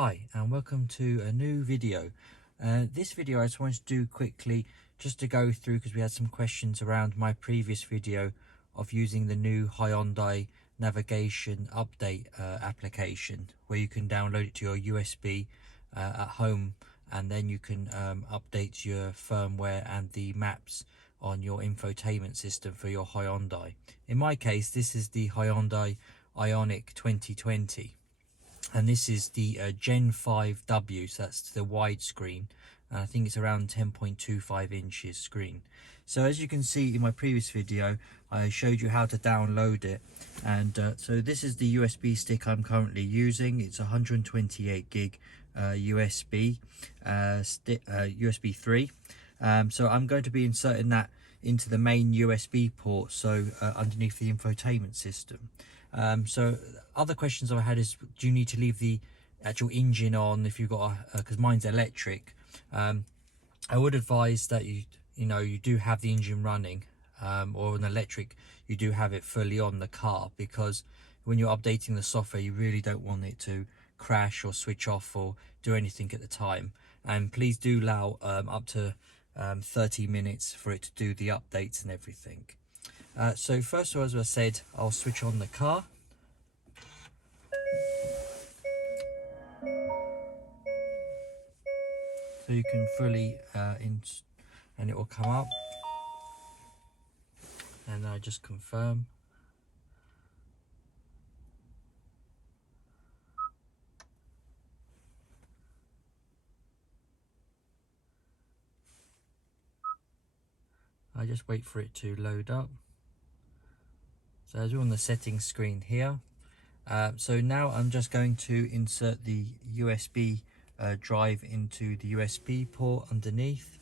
Hi and welcome to a new video. This video I just wanted to do quickly just to go through because we had some questions around my previous video of using the new Hyundai navigation update application where you can download it to your USB at home, and then you can update your firmware and the maps on your infotainment system for your Hyundai. In my case, this is the Hyundai Ioniq 2020. And this is the Gen 5W, so that's the widescreen, and I think it's around 10.25 inches screen. So as you can see in my previous video, I showed you how to download it, and so this is the USB stick I'm currently using. It's 128 gig USB USB 3. So I'm going to be inserting that into the main USB port, so underneath the infotainment system. So other questions I had is, do you need to leave the actual engine on if you've got a, because mine's electric. I would advise that you do have the engine running, or an electric, you do have it fully on the car, because when you're updating the software you really don't want it to crash or switch off or do anything at the time. And please do allow up to 30 minutes for it to do the updates and everything. So first of all, as I said, I'll switch on the car. So you can fully and it will come up, and I just confirm. I just wait for it to load up. So as we're on the settings screen here, so now I'm just going to insert the USB drive into the USB port underneath.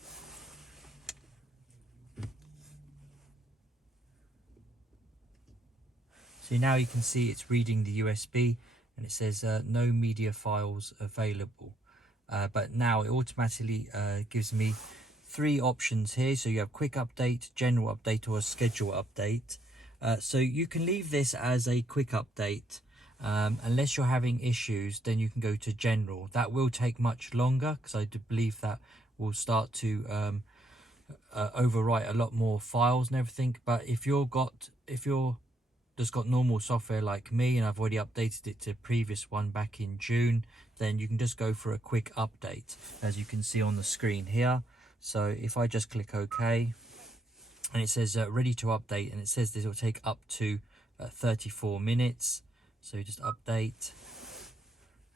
So now you can see it's reading the USB and it says no media files available. But now it automatically gives me three options here. So you have quick update, general update, or a schedule update. So you can leave this as a quick update. Unless you're having issues, then you can go to general. That will take much longer because I do believe that will start to overwrite a lot more files and everything. But if you're just got normal software like me, and I've already updated it to previous one back in June, then you can just go for a quick update, as you can see on the screen here. So if I just click OK, and it says ready to update, and it says this will take up to 34 minutes. So you just update,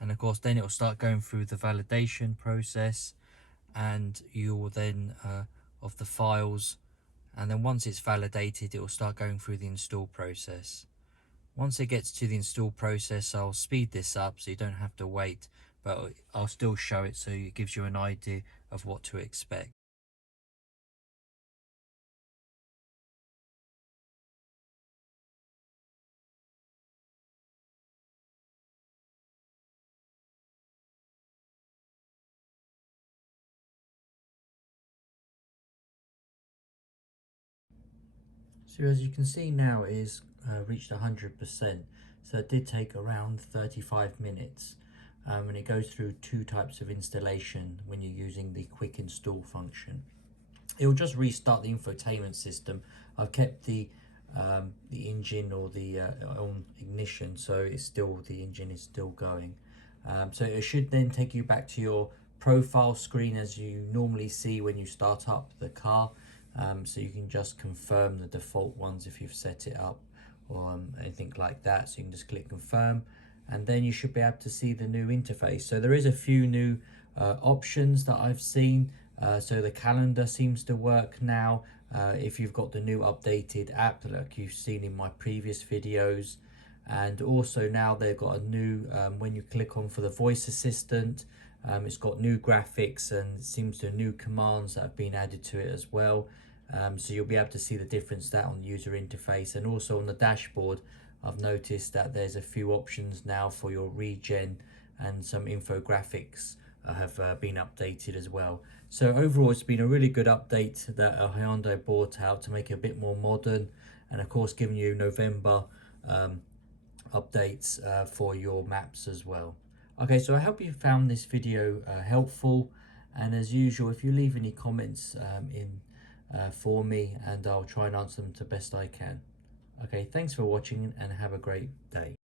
and of course then it will start going through the validation process, and you will then of the files, and then once it's validated it will start going through the install process. Once it gets to the install process, I'll speed this up so you don't have to wait, but I'll still show it so it gives you an idea of what to expect. So as you can see now, it is reached 100%. So it did take around 35 minutes. And it goes through two types of installation when you're using the quick install function. It will just restart the infotainment system. I've kept the engine or the on ignition, so it's still, the engine is still going. So it should then take you back to your profile screen as you normally see when you start up the car. So you can just confirm the default ones if you've set it up, or anything like that. So you can just click confirm, and then you should be able to see the new interface. So there is a few new options that I've seen. So the calendar seems to work now if you've got the new updated app like you've seen in my previous videos. And also now they've got a new, when you click on for the voice assistant, it's got new graphics, and it seems to new commands that have been added to it as well. So you'll be able to see the difference that on the user interface. And also on the dashboard, I've noticed that there's a few options now for your regen, and some infographics have been updated as well. So overall, it's been a really good update that Hyundai brought out to make it a bit more modern, and of course giving you November updates for your maps as well. Okay, so I hope you found this video helpful, and as usual, if you leave any comments for me, and I'll try and answer them to best I can. Okay, thanks for watching and have a great day.